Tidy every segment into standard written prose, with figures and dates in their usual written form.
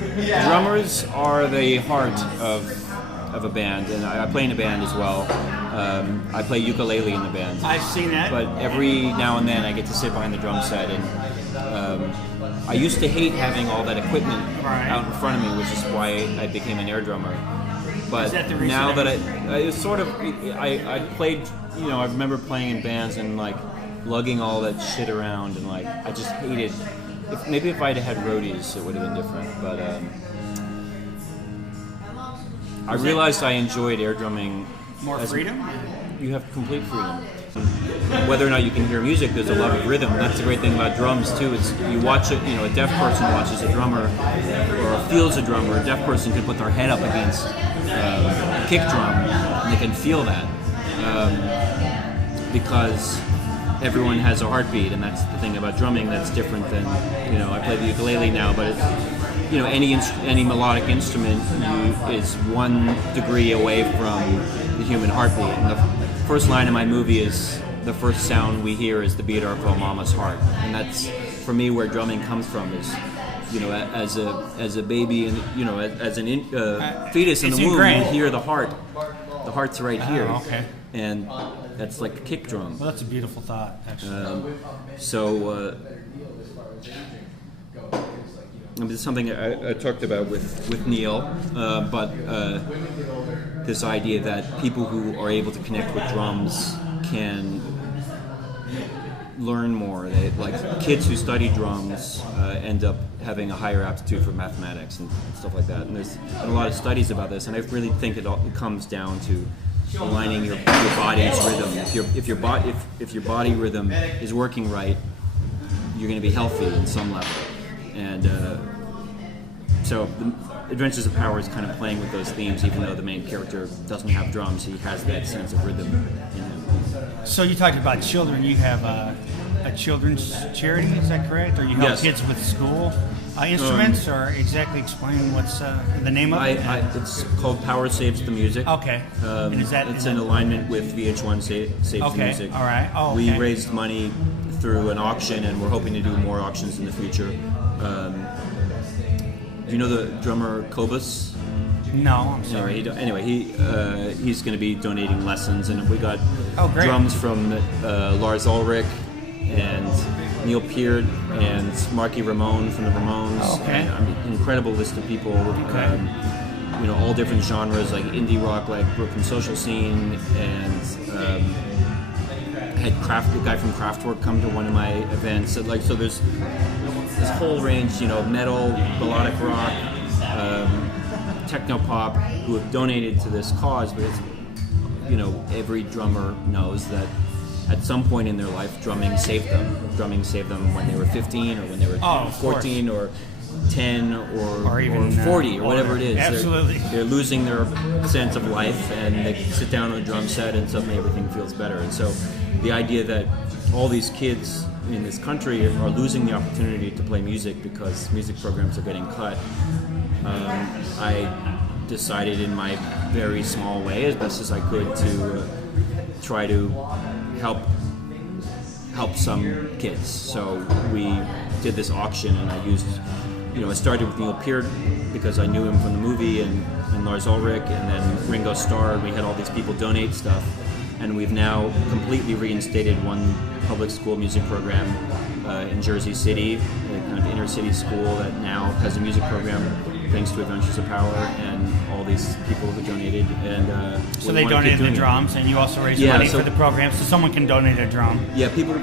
Drummers are the heart of a band, and I play in a band as well. I play ukulele in the band. I've seen that. But every now and then I get to sit behind the drum set, and I used to hate having all that equipment out in front of me, which is why I became an air drummer. But is that the reason now that I played, I remember playing in bands and like lugging all that shit around, and like I just hated. Maybe if I'd had roadies, it would have been different. But I realized I enjoyed air drumming. More freedom? You have complete freedom. Whether or not you can hear music, there's a lot of rhythm. That's the great thing about drums too. Is you watch it. A deaf person watches a drummer, or feels a drummer. A deaf person can put their head up against a kick drum, and they can feel that because everyone has a heartbeat, and that's the thing about drumming that's different than I play the ukulele now, but it's, any melodic instrument is 1 degree away from the human heartbeat. And the first line in my movie is the first sound we hear is the beat of our mama's heart, and that's for me where drumming comes from. Is as a baby and as an fetus in the womb, you hear the heart. The heart's right here. Oh, okay. And that's like a kick drum. Well, that's a beautiful thought, actually. It's something I talked about with Neil, but this idea that people who are able to connect with drums can learn more. Like kids who study drums end up having a higher aptitude for mathematics and stuff like that. And there's a lot of studies about this, and I really think it comes down to aligning your body's rhythm. If your body rhythm is working right, you're going to be healthy in some level. And so the Adventures of Power is kind of playing with those themes, even though the main character doesn't have drums. He has that sense of rhythm in him. So you talked about children. You have a children's charity, is that correct? Or you help kids with school instruments, or exactly explain what's the name of it? It's called Power Saves the Music. Okay. And it's in alignment with VH1 Saves the Music. All right. Oh, okay. We raised money through an auction, and we're hoping to do more auctions in the future. Do you know the drummer Kobus? No, I'm sorry. He's going to be donating lessons, and we got drums from Lars Ulrich and Neil Peart and Marky Ramone from the Ramones. Oh, okay. And, an incredible list of people. All different genres, like indie rock, like Brooklyn Social Scene, and had a guy from Kraftwerk come to one of my events. So there's this whole range, metal, melodic rock, techno pop, who have donated to this cause. But it's, every drummer knows that at some point in their life, drumming saved them. Drumming saved them when they were 15, or when they were 14, or 10, or even 40, or whatever it is. Absolutely. They're losing their sense of life, and they sit down on a drum set, and suddenly everything feels better. And so the idea that all these kids in this country are losing the opportunity to play music because music programs are getting cut, I decided in my very small way, as best as I could, to try to help some kids. So we did this auction, and I used, I started with Neil Peart because I knew him from the movie, and Lars Ulrich, and then Ringo Starr, and we had all these people donate stuff. And we've now completely reinstated one public school music program in Jersey City, a kind of inner city school that now has a music program thanks to Adventures of Power and all these people who donated. And so they donated the drums, and you also raised money for the program, so someone can donate a drum. Yeah, people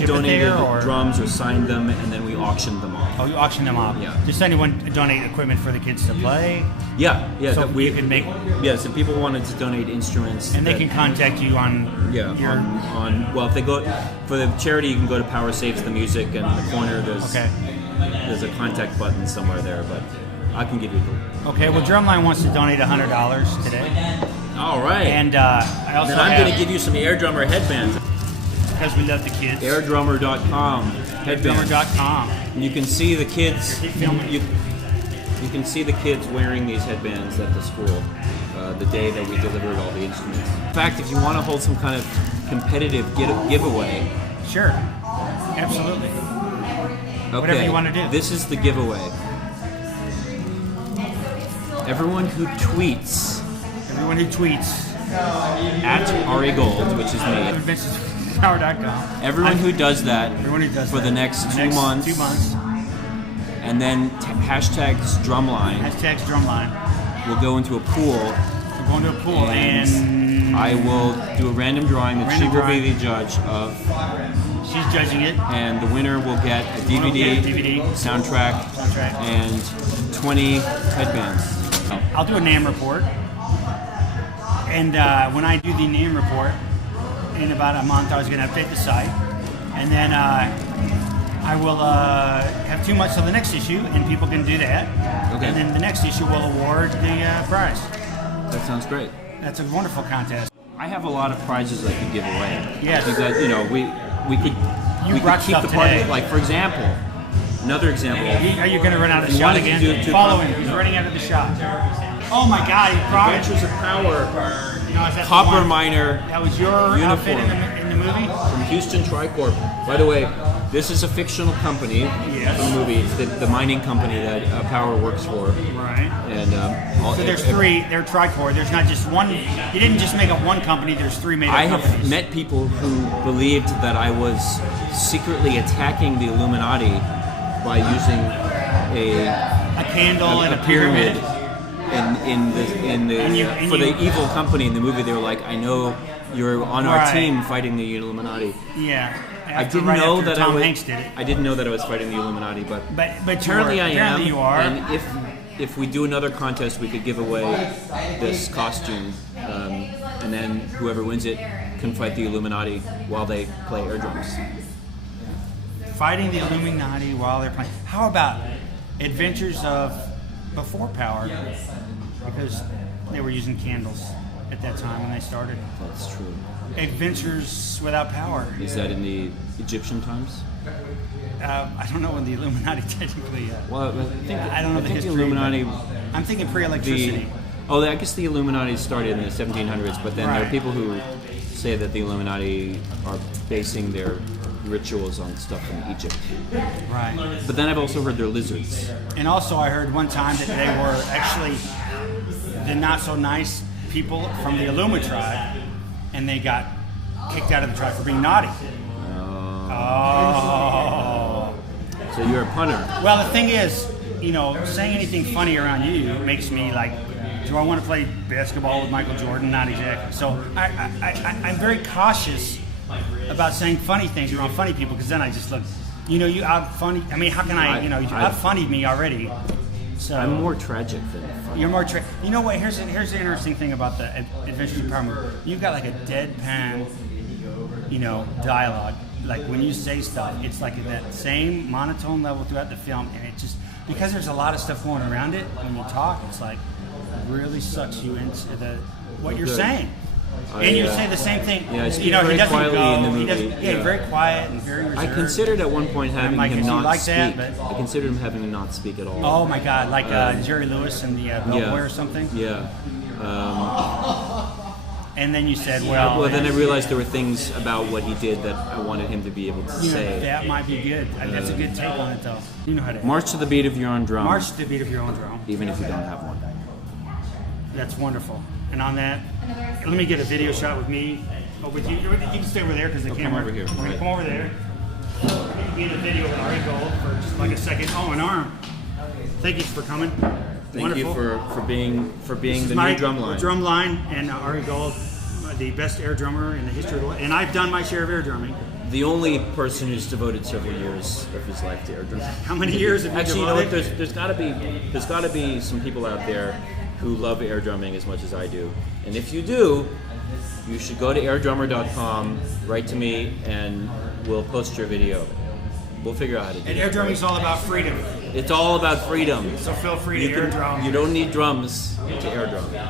donated drums or signed them, and then we auctioned them off. Oh, you auctioned them off. Yeah. Does anyone donate equipment for the kids to play? Yeah. So we can make. Yeah, so people wanted to donate instruments, and they can contact you on. Well, if they go for the charity, you can go to Power Saves the Music, and in the corner there's a contact button somewhere there, but I can give you the. Okay, well, DRUMline wants to donate $100 today. All right. And I also. Then I'm going to give you some Air Drummer headbands. Because we love the kids. AirDrummer.com headbands. AirDrummer.com. And you can see the kids. You can see the kids wearing these headbands at the school the day that we delivered all the instruments. In fact, if you want to hold some kind of competitive giveaway. Sure. Absolutely. Okay. Whatever you want to do. This is the giveaway. Everyone who tweets. Everyone who tweets. At Ari Gold, which is me. VincePower.com. Everyone who does that for the next 2 months. 2 months. And then hashtags DRUMline. Hashtags DRUMline. We'll go into a pool. We're going to a pool and I will do a random drawing that she will be the judge of. She's judging it. And the winner will get a DVD, soundtrack, and 20 headbands. I'll do a name report. And when I do the name report, in about a month, I was going to update the site. And then I will have 2 months till the next issue, and people can do that. Okay. And then the next issue will award the prize. That sounds great. That's a wonderful contest. I have a lot of prizes I could give away. Yes. Because, you know, we could keep the party. Like, for example, another example. Are you going to run out of the shot again? Follow him. He's running out of the shot. Oh my God! He Adventures of Power. Copper Miner. That was your uniform outfit in the movie? From Houston Tricorp. By the way, this is a fictional company. Yes. The movie. It's the mining company that Power works for. Right. And so there's 3. They're Tricorp. There's not just one. You didn't just make up one company. There's 3 made up companies. I have met people who believed that I was secretly attacking the Illuminati by using a candle and a pyramid. For the evil company in the movie, they were like, "I know you're on our team fighting the Illuminati." Yeah, I didn't know that Tom Hanks did it. I didn't know that I was fighting the Illuminati, but apparently I am. You are. And if we do another contest, we could give away this costume, and then whoever wins it can fight the Illuminati while they play air drums. Fighting the Illuminati while they're playing. How about Adventures of Before Power? Because they were using candles at that time when they started. That's true. Adventures Without Power. Is that in the Egyptian times? I don't know when the Illuminati technically. Well, I don't know the history. The Illuminati. I'm thinking pre-electricity. I guess the Illuminati started in the 1700s, but then there are people who say that the Illuminati are basing their rituals on stuff from Egypt. Right. But then I've also heard they're lizards. And also I heard one time that they were actually the not so nice people from the Illuma tribe, and they got kicked out of the tribe for being naughty. Oh. So you're a punter. Well, the thing is, you know, saying anything funny around you makes me like, do I want to play basketball with Michael Jordan? Not exactly. So I'm very cautious about saying funny things around funny people, because then I just look, you know, you out funny. I mean, how can you out funnied me already. So I'm more tragic than funny. You're more tragic. You know what? Here's the interesting thing about the Adventures of Power movie. You've got like a deadpan, you know, dialogue. Like when you say stuff, it's like at that same monotone level throughout the film, and it just, because there's a lot of stuff going around it. When you talk, it's like really sucks you into what you're saying. And you say the same thing. Yeah, I speak you know, very he doesn't quietly go. in the movie. He doesn't, yeah, very quiet and very reserved. I considered at one point having him not speak. But I considered him having him not speak at all. Oh my God, like Jerry Lewis in the Bellboy or something. Yeah. And then you said, well. Well, then I realized there were things about what he did that I wanted him to be able to say. That might be good. That's a good take on it, though. You know how to. March to the beat of your own drum. March to the beat of your own drum. Even if you don't have one. That's wonderful. And on that, let me get a video shot with me. Oh, with you. You can stay over there because the camera. Come over here. We're going to come over there. Get a video with Ari Gold for just like a second. Oh, an arm. Thank you for coming. Thank you for being the my new DRUMline. DRUMline and Ari Gold, the best air drummer in the history of the world. And I've done my share of air drumming. The only person who's devoted several years of his life to air drumming. How many years have you Actually, devoted? you know what? There's got to be some people out there who love air drumming as much as I do. And if you do, you should go to airdrummer.com, write to me, and we'll post your video. We'll figure out how to do it. And air drumming is all about freedom. It's all about freedom. So feel free to air drum. You don't need drums to air drum.